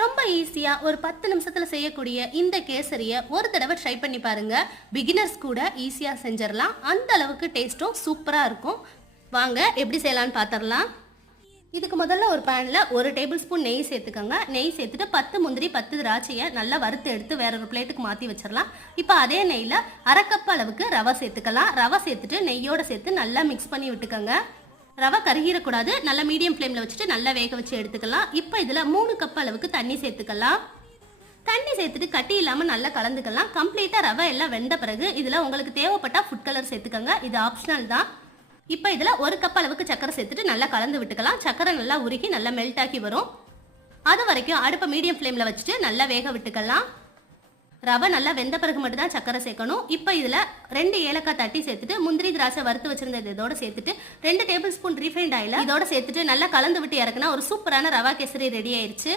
ரொம்ப ஈஸியா ஒரு 10 நிமிஷத்துல செய்யக்கூடிய இந்த கேசரிய ஒரு தடவை ட்ரை பண்ணி பாருங்க. பிகினர்ஸ் கூட ஈஸியா செஞ்சிடலாம். அந்த அளவுக்கு டேஸ்ட்டும் சூப்பரா இருக்கும். வாங்க எப்படி செய்யலாம்னு பார்த்துடலாம். இதுக்கு முதல்ல ஒரு பேன்ல 1 டேபிள் ஸ்பூன் நெய் சேர்த்துக்கோங்க. நெய் சேர்த்துட்டு 10 முந்திரி 10 திராட்சையை நல்லா வறுத்து எடுத்து வேற ஒரு பிளேட்டுக்கு மாற்றி வச்சிடலாம். இப்போ அதே நெய்யில் 1/2 கப் அளவுக்கு ரவை சேர்த்துக்கலாம். ரவை சேர்த்துட்டு நெய்யோட சேர்த்து நல்லா மிக்ஸ் பண்ணி விட்டுக்கோங்க. ரவை கருகிடக்கூடாது. நல்லா மீடியம் ஃப்ளேமில் வச்சுட்டு நல்லா வேக வச்சு எடுத்துக்கலாம். இப்போ இதில் 3 கப் அளவுக்கு தண்ணி சேர்த்துக்கலாம். தண்ணி சேர்த்துட்டு கட்டி இல்லாமல் நல்லா கலந்துக்கலாம். கம்ப்ளீட்டாக ரவை எல்லாம் வெந்த பிறகு இதில் உங்களுக்கு தேவைப்பட்டால் ஃபுட் கலர் சேர்த்துக்கோங்க. இது ஆப்ஷனல் தான். இப்போ இதில் 1 கப் அளவுக்கு சக்கரை சேர்த்துட்டு நல்லா கலந்து விட்டுக்கலாம். சக்கரை நல்லா உருகி நல்லா மெல்ட் ஆக்கி வரும். அது வரைக்கும் அடுப்பை மீடியம் ஃப்ளேமில் வச்சுட்டு நல்லா வேக விட்டுக்கலாம். ரவை நல்லா வெந்த பிறகு மட்டும் தான் சக்கரை சேர்க்கணும். இப்போ இதில் 2 ஏலக்காய் தட்டி சேர்த்துட்டு முந்திரி திராட்சை வறுத்து வச்சிருந்தது இதோட சேர்த்துட்டு 2 டேபிள் ஸ்பூன் ரீஃபைண்ட் ஆயில் இதோட சேர்த்துட்டு நல்லா கலந்து விட்டு இறக்குனா ஒரு சூப்பரான ரவா கேசரி ரெடி ஆயிடுச்சு.